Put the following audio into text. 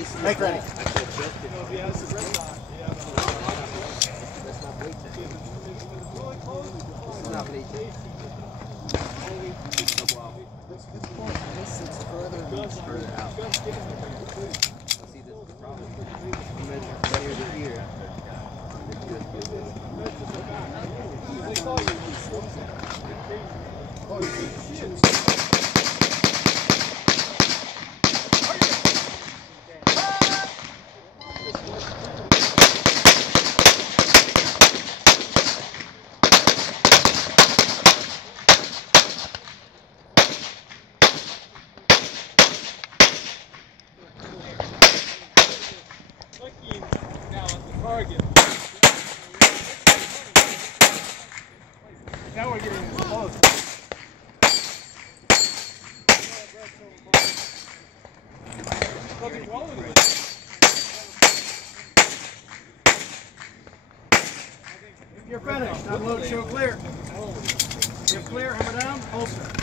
Make ready. It's not bleaching. This is further out. See, this is the problem. You measure from here to here. Now we're getting close. You're finished. Unload, show clear. If clear, hammer down, holster.